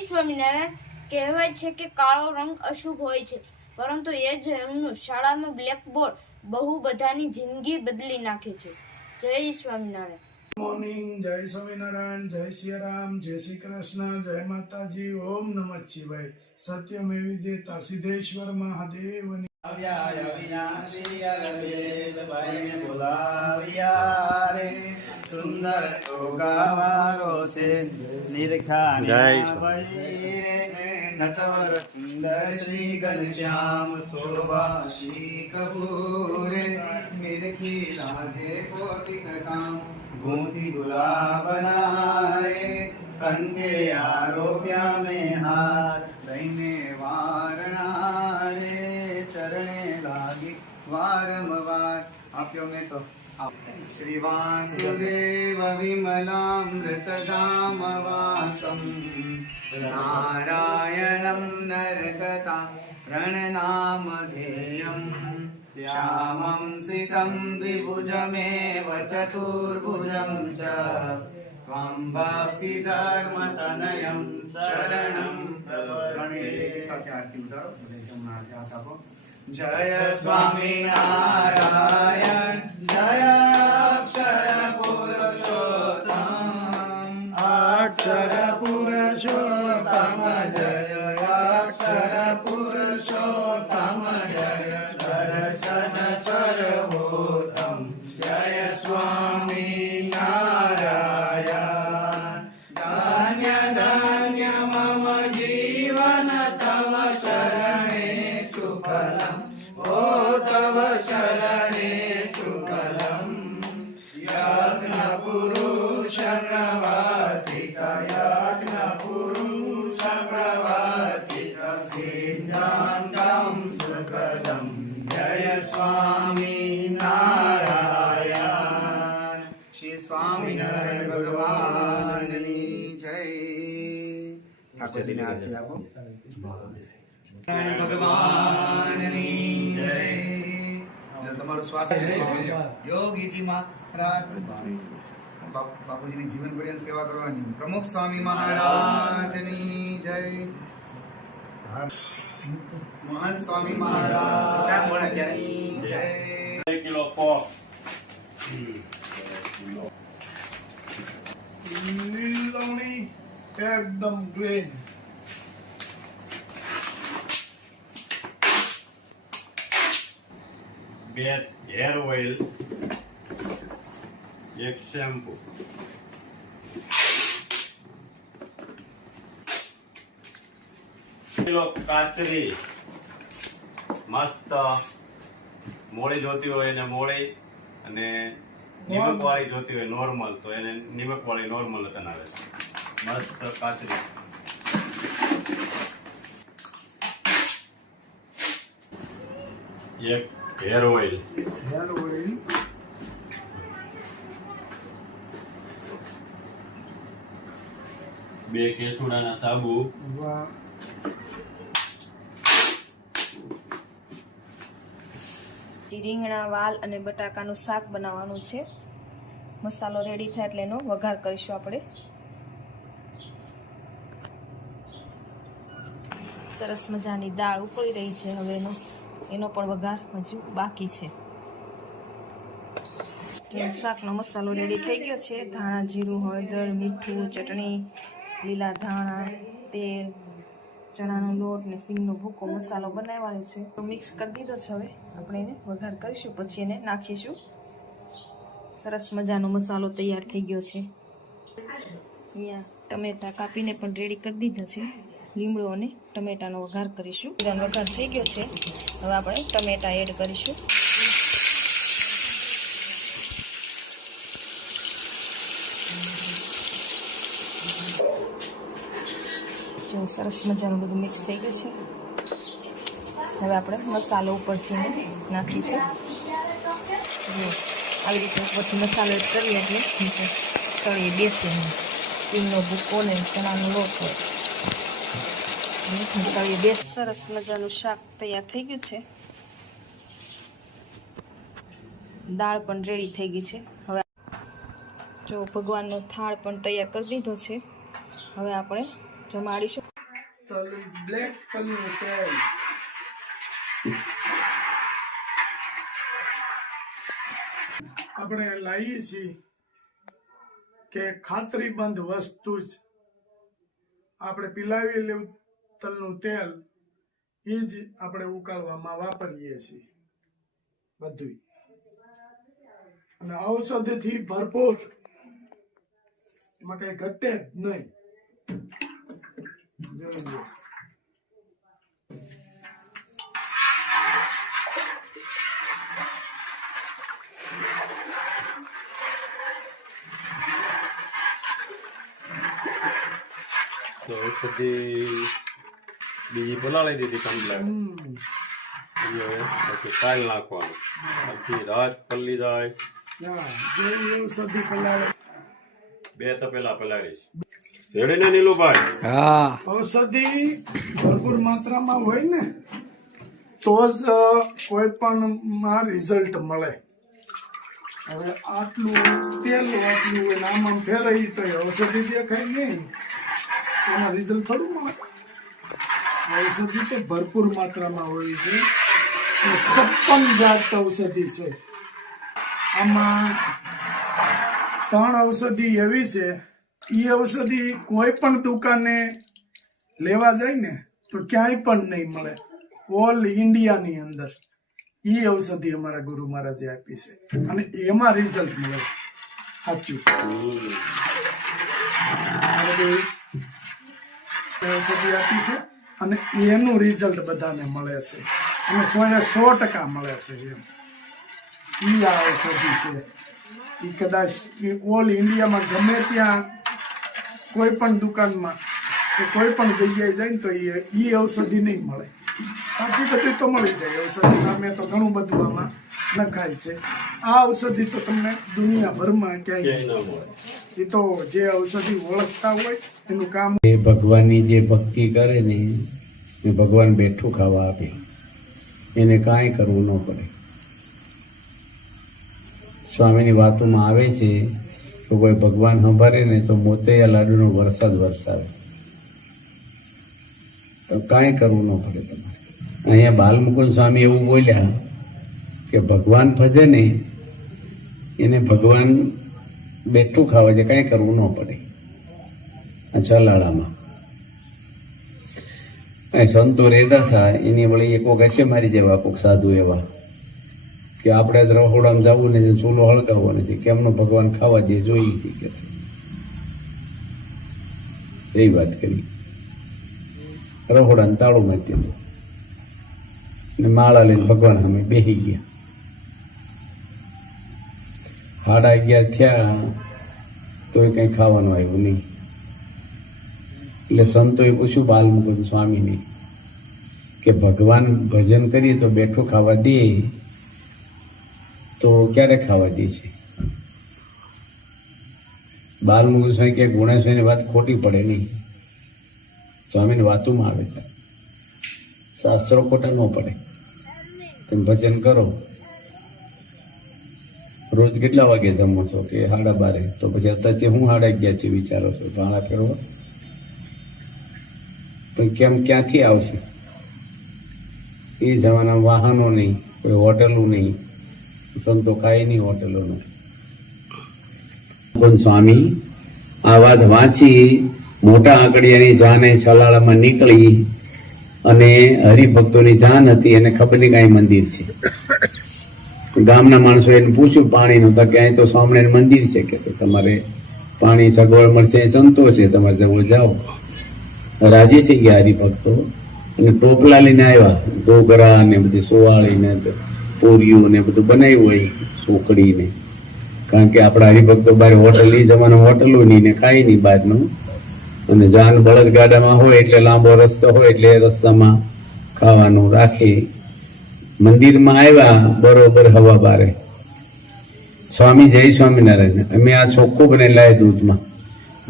સ્વામિનારાયણ. કહેવાય છે કે કાળો રંગ અશુભ હોય છે, પરંતુ એ જ રંગનું શાળાનું બ્લેકબોર્ડ બહુ બધાની જિંદગી બદલી નાખે છે. જય સ્વામિનારાયણ. મોર્નિંગ. જય સ્વામિનારાયણ. જય સિયારામ. જય શ્રી કૃષ્ણ. જય માતાજી. ઓમ નમઃ શિવાય. સત્યમેવ જયતે. સિદ્ધેશ્વર મહાદેવની સુંદર ચોગાવારો છે નિરખા નટવર સુંદર શ્રી ઘનશ્યામ શોભા શ્રી કપૂરે નિરખી રાજે કોટિક કામ ગૂંથી ગુલાબ નારે કંઠે આરોપ્યા में हार દઈને વારણા રે ચરણે લાગી વારંવાર આપ્યો મેં તો श्री वासुदेव विमलामृतधामवासं नारायणं नरकथा रणनामधेयं श्यामं सितं द्विभुजमेव चतुर्भुजं च त्वं भक्तिधर्मतनयं शरणं प्रपद्ये। जय स्वामिनारायण जय अक्षर पुरुषोत्तम जय अक्षर पुरुषोत्तम जय दर्शन सर्वोत्तम जय स्वामिनारायण। धन्य धन्य मम जीवन तव चरणे सुफलम् ओ तव शरणे सुकलम् यज्ञ पुरुष प्रवर्तिका यज्ञ पुरुष प्रवर्तिका सिद्धान्तं सुखदं जय स्वामी नारायण। श्री स्वामिनारायण भगवाननी जय। ठाकुर जी ने आरती आपो। ભગવાનની જય। તમારું સ્વાસ્થ્ય યોગીજી મહારાજ બાપુજીની જીવન પર્યંત સેવા કરવાની પ્રમુખ સ્વામી મહારાજની જય। મહંત સ્વામી મહારાજની જય। 1 કિલો પોક લીલવણી એકદમ ગ્રીન. બે હેર ઓઇલ, એક શેમ્પુ, કિલો કાચરી મસ્ત મોળી જોતી હોય એને મોળી અને નિમક વાળી જોતી હોય નોર્મલ તો એને નિમક વાળી નોર્મલ બનાવે છે મસ્ત કાચરી। એક हेयर ऑयल બે કેસુડાના સાબુ રીંગણા વાલ અને બટાકાનું શાક બનાવવાનું છે। મસાલો રેડી થાય એટલે એનો વઘાર કરીશું આપણે। સરસ મજાની દાળ ઉકળી રહી છે, હવે એનો પણ વઘાર હજુ બાકી છે। શાકનો મસાલો રેડી થઈ ગયો છે। ધાણા, જીરું, હળદર, મીઠું, ચટણી, લીલા ધાણા, તેલ, ચણાનો લોટ ને સિંગનો ભૂકો મસાલો બનાવવાનો છે તો મિક્સ કરી દીધો છે। હવે આપણે એને વઘાર કરીશું, પછી એને નાખીશું। સરસ મજાનો મસાલો તૈયાર થઈ ગયો છે। અહીંયા ટમેટા કાપીને પણ રેડી કરી દીધા છે। લીમડો અને ટમેટાનો વઘાર કરીશું। વઘાર થઈ ગયો છે, હવે આપણે ટમેટા એડ કરીશું। જો સરસ મજાનું બધું મિક્સ થઈ ગયું છે। હવે આપણે મસાલો ઉપરથી નાખીશું। આવી રીતે ઉપરથી મસાલો એડ કરીએ એટલે નીચે તળીએ બેસે સિંગનો ભૂકો ને ચણાનો લોટ હોય તળીએ બેસ। સરસ મજાનું શાક તૈયાર થઈ ગયું છે। દાળ પણ રેડી થઈ ગઈ છે। હવે જો ભગવાનનો થાળ પણ તૈયાર કરી દીધો છે। હવે આપણે જમાડીશું. તલ બ્લેક તલનું તેલ આપણે લાવીએ છીએ કે ખાતરીબંધ વસ્તુ જ આપણે પીલાવેલું તલનું તેલ એ જ આપણે ઉકાળવામાં વાપરીએ છીએ બધું, અને ઔષધિથી ભરપૂર, એમાં કઈ ઘટે જ નહીં. જોઈએ તો ઔષધિ બીજી પલાળી દીધી કમ્પ્લેટ. પછી કાલ નાખવાનું, પછી રાત પલ્લી જાય. હા, જેવી ઔષધિ પલાળે 2 તપેલા પલાળીશ. રેડી ને નીલુભાઈ? ઔષધિ ભરપૂર માત્રામાં હોય ને તો જ કોઈ પણ માં રિઝલ્ટ મળે. હવે આટલું તેલ આટલું હોય ને આમ ફેરવી તો ઔષધિ દેખાય નહીં, એમાં રિઝલ્ટ થોડું મળે. ઔષધિ તો ભરપૂર માત્રામાં હોય છે. 56 જાત ઔષધિ છે. આમાં 3 ઔષધિ એવી છે, એ ઔષધિ કોઈ પણ દુકાને લેવા જાય ને તો ક્યાંય પણ નહીં મળે. ઓલ ઇન્ડિયાની અંદર એ ઔષધિ અમારા ગુરુ મહારાજે આપી છે, અને એમાં રિઝલ્ટ મળે છે. સાચું ઔષધિ આપી છે અને એનું રિઝલ્ટ બધાને મળે છે, અને 100% મળે છે. એમ આ ઔષધિ છે. એ કદાચ ઓલ ઇન્ડિયામાં ગમે ત્યાં કોઈ પણ દુકાનમાં કે કોઈ પણ જગ્યાએ જાય ને તો એ ઔષધિ નહીં મળે. બાકી બધું તો મળી જાય. ઔષધિ નામે તો ઘણું બધું આમાં નખાય છે. આ ઔષધિ તો તમને દુનિયાભરમાં ક્યાંય ન મળે. એ તો જે ઔષધિ ઓળખતા હોય એનું કામ. ભગવાનની જે ભક્તિ કરે ને એ ભગવાન બેઠું ખાવા આપે, એને કાંઈ કરવું ન પડે. સ્વામીની વાતોમાં આવે છે કે કોઈ ભગવાન સંભાળે ને તો મોતિયા લાડુનો વરસાદ વરસાવે, તો કાંઈ કરવું ન પડે તમારે. અહીંયા બાલમુકુંદ સ્વામી એવું બોલ્યા કે ભગવાન ભજે ને એને ભગવાન બેઠું ખાવા છે, કાંઈ કરવું ન પડે. આ ચલાળામાં સંતો રહેતા હતા, એની વળી એક વખત છે મારી જેવા કોઈક સાધુ એવા કે આપણે રહોડામાં જવું ને ચૂલો હળગાવવો નથી, કેમનો ભગવાન ખાવા દે જોઈ હતી કે એ વાત કરી. રહોડાને તાળું મારી દીધું ને માળા લઈને ભગવાન સામે બેસી ગયા. 11:30 થયા તોય કંઈ ખાવાનું આવ્યું નહીં. એટલે સંતોએ પૂછ્યું બાલમુકુંદ સ્વામીને કે ભગવાન ભજન કરીએ તો બેઠું ખાવા દે તો ક્યારે ખાવા દે છે? બાલમુકુંદ સ્વામી કે ગુણેશ્વરની વાત ખોટી પડે નહીં. સ્વામીની વાતોમાં આવે છે, શાસ્ત્રો ખોટા ન પડે. તમે ભજન કરો. રોજ કેટલા વાગે જમો છો? કે 12:30. તો પછી અત્યારે હું 11:30 વિચારો છો ભાણા ફેરવા? પણ કેમ ક્યાંથી આવશે? એ જમાનામાં વાહનો નહીં, કોઈ હોટલો નહીં, સંતો ખાય નહીં હોટલોનો. સ્વામી આ વાત વાંચી મોટા આંકડિયાની જાને છલાળામાં નીકળી અને હરિભક્તોની જાન હતી, એને ખબર નહીં કાંઈ મંદિર છે. ગામના માણસો એને પૂછ્યું પાણીનું, તો ક્યાંય તો સ્વામિનારાયણ મંદિર છે કે તમારે પાણી સગવડ મળશે, સંતો છે, તમારે જવું જાઓ. રાજી થઈ ગયા હરિભક્તો અને ટોપલા લઈને આવ્યા. ઢોકરા ને બધી સોવાળી ને પૂરીઓ ને બધું બનાવ્યું હોય સોકડીને, કારણ કે આપણા હરિભક્તો બહાર હોટલ એ જમાના હોટલો નહીં ને ખાય નહીં બહારનું. અને જાન બળદગાડામાં હોય એટલે લાંબો રસ્તો હોય એટલે રસ્તામાં ખાવાનું રાખી. મંદિરમાં આવ્યા બરોબર હવા બારે. સ્વામી જય સ્વામિનારાયણ, અમે આ ચોખ્ખું બનેલા દૂધમાં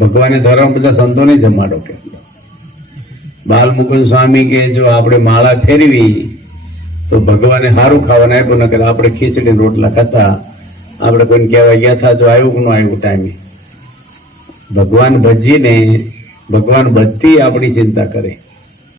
ભગવાને ધર્મ બધા સંતોને જમાડો કે. બાલમુકુંદ સ્વામી કે જો આપણે માળા ફેરવી તો ભગવાને સારું ખાવાનું આપ્યું, ન કરે આપણે ખીચડી રોટલા ખાતા, આપણે કોઈને કહેવા ગયા હતા જો આવ્યું કે ન આવ્યું ટાઈમે. ભગવાન ભજીને ભગવાન બધી આપણી ચિંતા કરે.